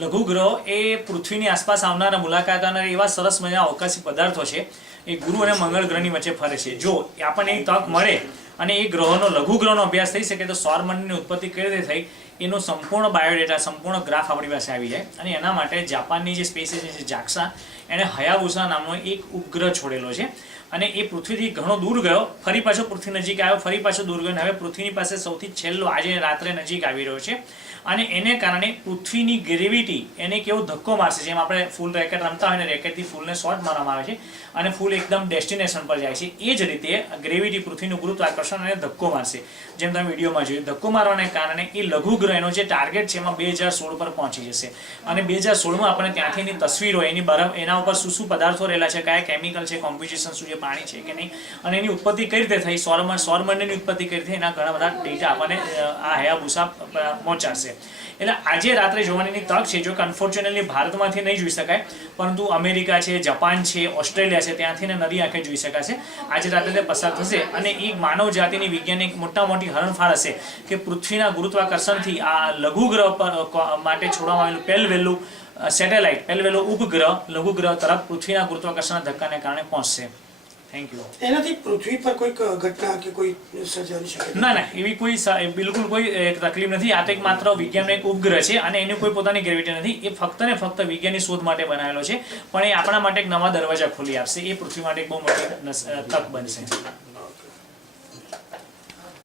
લઘુગ્રહો એ પૃથ્વીની આસપાસ આવનારા મુલાકાત આવનારા એવા સરસ મજાના અવકાશી પદાર્થો છે. એ ગુરુ અને મંગળ ગ્રહની વચ્ચે ફરે છે. જો આપણને એક તક મળે અને એ ગ્રહોનો લઘુગ્રહનો અભ્યાસ થઈ શકે તો સૌરમંડળની ઉત્પત્તિ કઈ રીતે થઈ એનો સંપૂર્ણ બાયોડેટા, સંપૂર્ણ ગ્રાફ આપણી પાસે આવી જાય. અને એના માટે જાપાનની જે સ્પેસ એજન્સી જાક્સા એણે હયાબુસા નામનો એક ઉપગ્રહ છોડેલો છે. અને એ પૃથ્વીથી ઘણો દૂર ગયો, ફરી પાછો પૃથ્વી નજીક આવ્યો, ફરી પાછો દૂર ગયો, અને હવે પૃથ્વીની પાસે સૌથી છેલ્લો આજે રાત્રે નજીક આવી રહ્યો છે. અને એને કારણે પૃથ્વીની ગ્રેવિટી એને કેવો ધક્કો મારશે. જેમ આપણે ફૂલ રેકેટ રમતા હોય ને રેકેટથી ફૂલને શોટ મારવામાં આવે છે અને ફૂલ એકદમ ડેસ્ટિનેશન પર જાય છે, એ જ રીતે ગ્રેવિટી પૃથ્વીનું ગુરુત્વાકર્ષણ એને ધક્કો મારશે. જેમ તમે વિડીયોમાં જોયું, ધક્કો મારવાને કારણે એ લઘુગ્રહનો જે ટાર્ગેટ છે એમાં 2016 પર પહોંચી જશે. અને 2016માં આપણે ત્યાંથી એની તસવીરો, એની બરફ, એના ઉપર શું શું પદાર્થો રહેલા છે, કયા કેમિકલ છે, કોમ્પોઝિશન શું છે, પાણી છે કે નહીં, અને એની ઉત્પત્તિ કઈ રીતે થઈ, સૌરમંડળની ઉત્પત્તિ કઈ રીતે, એના ઘણા બધા ડેટા આપણને આ હયાબુસા પહોંચાડશે. એટલે આજે રાત્રે જોવાની તક છે. જો કે અનફોર્ચ્યુનેટલી ભારતમાંથી નહીં જોઈ શકાય, પરંતુ અમેરિકા છે, જાપાન છે, ઓસ્ટ્રેલિયા છે, ત્યાંથી નરી આંખે જોઈ શકાશે. આજે રાત્રે તે પસાર થશે અને એ માનવ જાતિની વૈજ્ઞાનિક મોટી હરણફાળ હશે કે પૃથ્વીના ગુરુત્વાકર્ષણથી આ લઘુગ્રહ પર માટે છોડવામાં આવેલું પહેલું સેટેલાઇટ, પહેલો ઉપગ્રહ લઘુગ્રહ તરફ પૃથ્વીના ગુરુત્વાકર્ષણના ધક્કાને કારણે પહોંચશે. Thank you. એનાથી પૃથ્વી પર કોઈ ઘટના કે કોઈ સર્જાઈ શકે? ના, એવી કોઈ બિલકુલ કોઈ તકલીફ નથી. આ તો એક માત્ર વિજ્ઞાનનો એક ઉપગ્રહ છે અને એની કોઈ પોતાની ગ્રેવિટી નથી. એ ફક્ત ને ફક્ત વિજ્ઞાનની શોધ માટે બનાવેલો છે, પણ એ આપણા માટે એક નવા દરવાજા ખોલી આપશે. એ પૃથ્વી માટે એક બહુ મોટી તક બનશે.